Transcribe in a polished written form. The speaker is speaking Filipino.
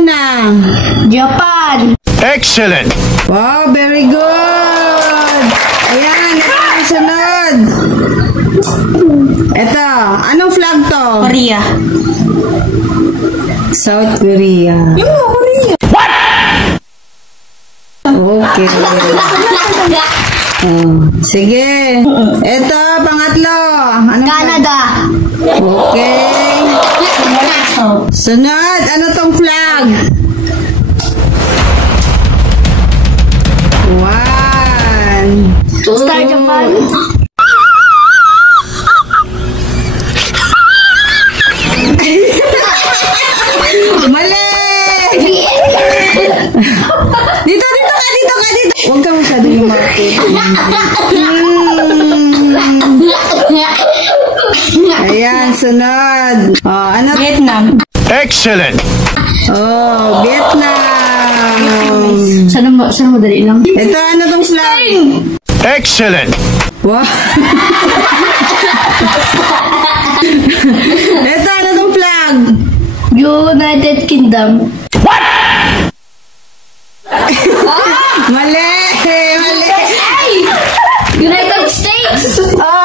muna? Japan. Excellent! Wow, very good! Ayan, ito ang sunod. Ito, anong flag to? Korea. South Korea. Yung Korea. What? Okay. Oh, sige. Ito, pangatlo. Anong Canada. flag? Okay. Sunod, ano tong flag? One. Star Japan. Mali! Dito ka. Huwag ka masyado yung market. Ayan, sunod. Oh, ano? Vietnam. Excellent! Oh, Vietnam. Sana madali lang. Ito, ano tong flag? Excellent! Wow. Ito, ano tong flag? United Kingdom. What? Mali! United States. Oh,